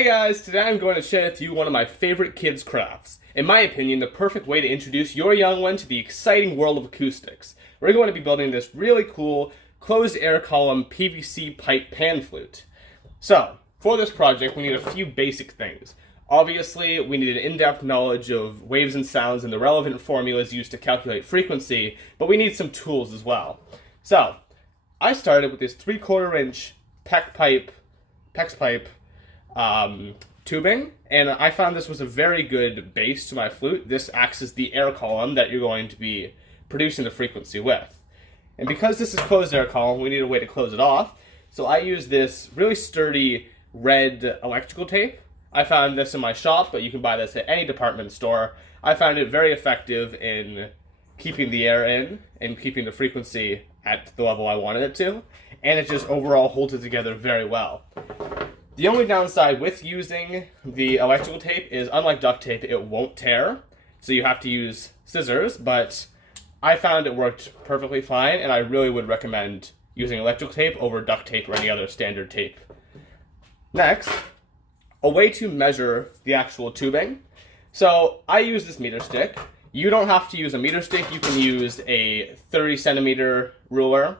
Hey guys, today I'm going to share with you one of my favorite kids' crafts. In my opinion, the perfect way to introduce your young one to the exciting world of acoustics. We're going to be building this really cool closed air column PVC pipe pan flute. So, for this project we need a few basic things. Obviously, we need an in-depth knowledge of waves and sounds and the relevant formulas used to calculate frequency, but we need some tools as well. So, I started with this 3/4 inch PEX pipe tubing, and I found this was a very good base to my flute. This acts as the air column that you're going to be producing the frequency with. And because this is closed air column, we need a way to close it off. So I use this really sturdy red electrical tape. I found this in my shop, but you can buy this at any department store. I found it very effective in keeping the air in and keeping the frequency at the level I wanted it to, and it just overall holds it together very well. The only downside with using the electrical tape is, unlike duct tape, it won't tear, so you have to use scissors, but I found it worked perfectly fine, and I really would recommend using electrical tape over duct tape or any other standard tape. Next, a way to measure the actual tubing. So I use this meter stick. You don't have to use a meter stick, you can use a 30 centimeter ruler.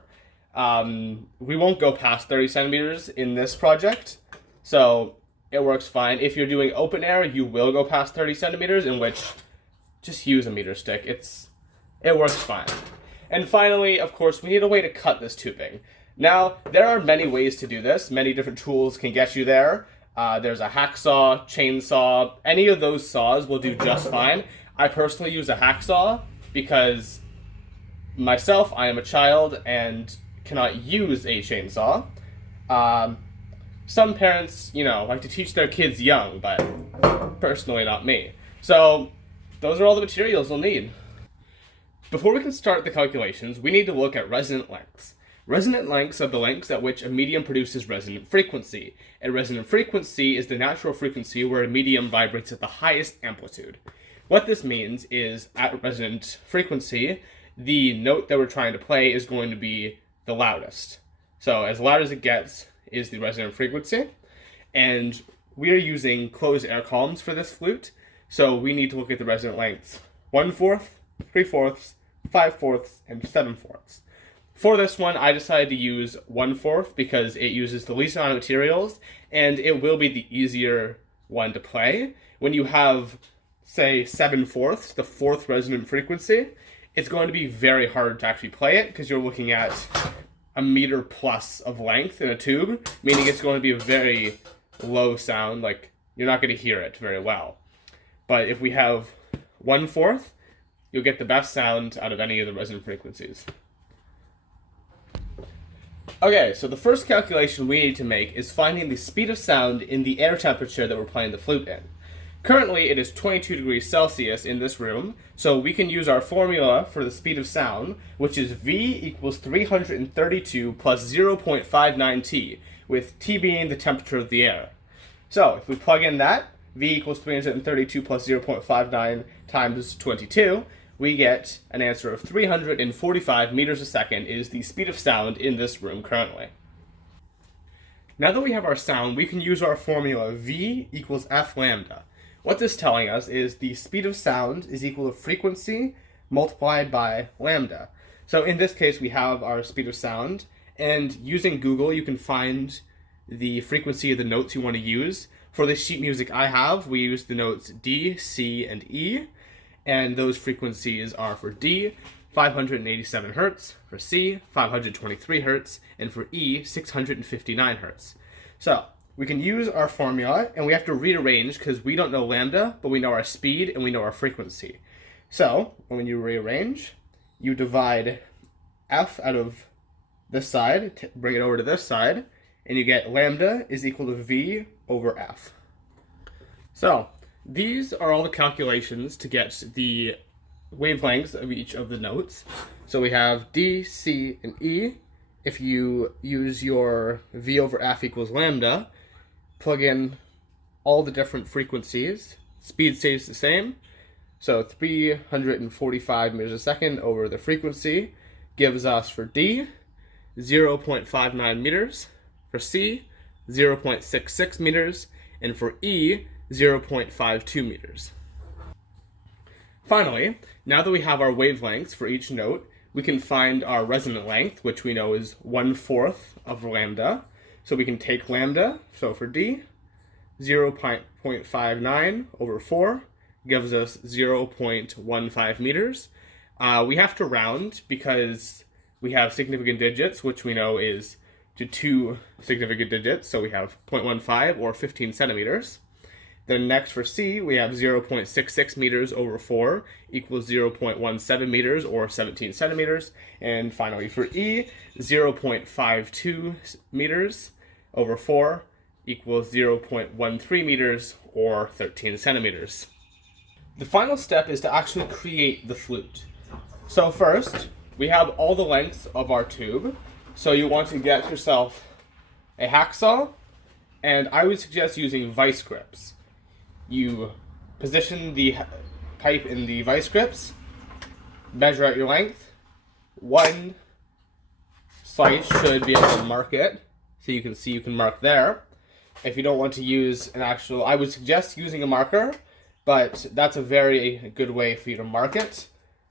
We won't go past 30 centimeters in this project, so it works fine. If you're doing open air, you will go past 30 centimeters, in which just use a meter stick. It works fine. And finally, of course, we need a way to cut this tubing. Now, there are many ways to do this. Many different tools can get you there. There's a hacksaw, chainsaw, any of those saws will do just fine. I personally use a hacksaw because myself, I am a child and cannot use a chainsaw. Some parents, like to teach their kids young, but personally not me. So those are all the materials we'll need. Before we can start the calculations, we need to look at resonant lengths. Resonant lengths are the lengths at which a medium produces resonant frequency. A resonant frequency is the natural frequency where a medium vibrates at the highest amplitude. What this means is, at resonant frequency, the note that we're trying to play is going to be the loudest. So as loud as it gets is the resonant frequency, and we are using closed air columns for this flute, so we need to look at the resonant lengths 1/4, 3/4, 5/4, and 7/4. For this one, I decided to use 1/4 because it uses the least amount of materials, and it will be the easier one to play. When you have, say, 7/4, the fourth resonant frequency, it's going to be very hard to actually play it because you're looking at a meter plus of length in a tube, meaning it's going to be a very low sound, like you're not going to hear it very well. But if we have 1/4, you'll get the best sound out of any of the resonant frequencies. Okay, so the first calculation we need to make is finding the speed of sound in the air temperature that we're playing the flute in. Currently, it is 22 degrees Celsius in this room, so we can use our formula for the speed of sound, which is V equals 332 plus 0.59 T, with T being the temperature of the air. So, if we plug in that, V equals 332 plus 0.59 times 22, we get an answer of 345 meters a second is the speed of sound in this room currently. Now that we have our sound, we can use our formula V equals F lambda. What this is telling us is the speed of sound is equal to frequency multiplied by lambda. So in this case, we have our speed of sound, and using Google, you can find the frequency of the notes you want to use. For the sheet music I have, we use the notes D, C, and E, and those frequencies are for D, 587 Hertz, for C, 523 Hertz, and for E, 659 Hertz. So, we can use our formula, and we have to rearrange because we don't know lambda, but we know our speed and we know our frequency. So, when you rearrange, you divide F out of this side, bring it over to this side, and you get lambda is equal to V over F. So, these are all the calculations to get the wavelengths of each of the notes. So we have D, C, and E. If you use your V over F equals lambda, plug in all the different frequencies. Speed stays the same. So 345 meters a second over the frequency gives us for D 0.59 meters, for C 0.66 meters, and for E, 0.52 meters. Finally, now that we have our wavelengths for each note, we can find our resonant length, which we know is 1/4 of lambda. So we can take lambda, so for D, 0.59 over 4 gives us 0.15 meters. We have to round because we have significant digits, which we know is to 2 significant digits, so we have 0.15 or 15 centimeters. Then next for C, we have 0.66 meters over 4 equals 0.17 meters or 17 centimeters. And finally for E, 0.52 meters over 4 equals 0.13 meters or 13 centimeters. The final step is to actually create the flute. So first, we have all the lengths of our tube. So you want to get yourself a hacksaw, and I would suggest using vice grips. You position the pipe in the vice grips, measure out your length. One slice should be able to mark it, so you can see you can mark there. If you don't want to use an actual, I would suggest using a marker, but that's a very good way for you to mark it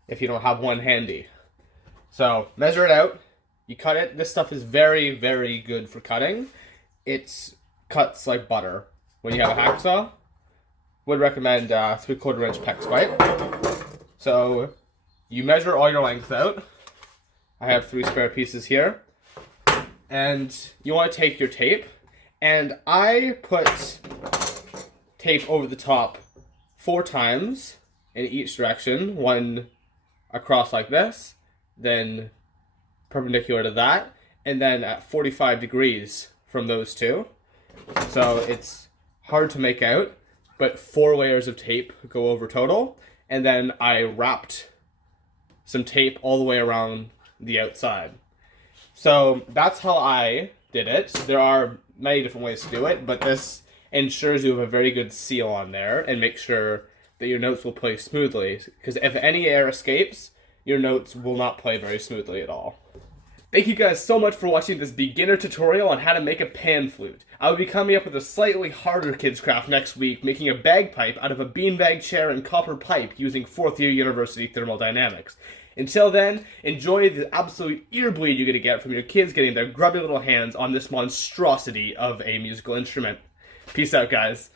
if you don't have one handy. So measure it out, you cut it. This stuff is very, very good for cutting. It cuts like butter when you have a hacksaw. Would recommend 3/4 inch PEX pipe. So you measure all your length out. I have 3 spare pieces here. And you want to take your tape, and I put tape over the top 4 times in each direction, one across like this, then perpendicular to that, and then at 45 degrees from those two. So it's hard to make out, but 4 layers of tape go over total, and then I wrapped some tape all the way around the outside. So that's how I did it. There are many different ways to do it, but this ensures you have a very good seal on there and make sure that your notes will play smoothly, because if any air escapes, your notes will not play very smoothly at all. Thank you guys so much for watching this beginner tutorial on how to make a pan flute. I will be coming up with a slightly harder kids craft next week, making a bagpipe out of a beanbag chair and copper pipe using 4th year university thermodynamics. Until then, enjoy the absolute ear bleed you're going to get from your kids getting their grubby little hands on this monstrosity of a musical instrument. Peace out, guys.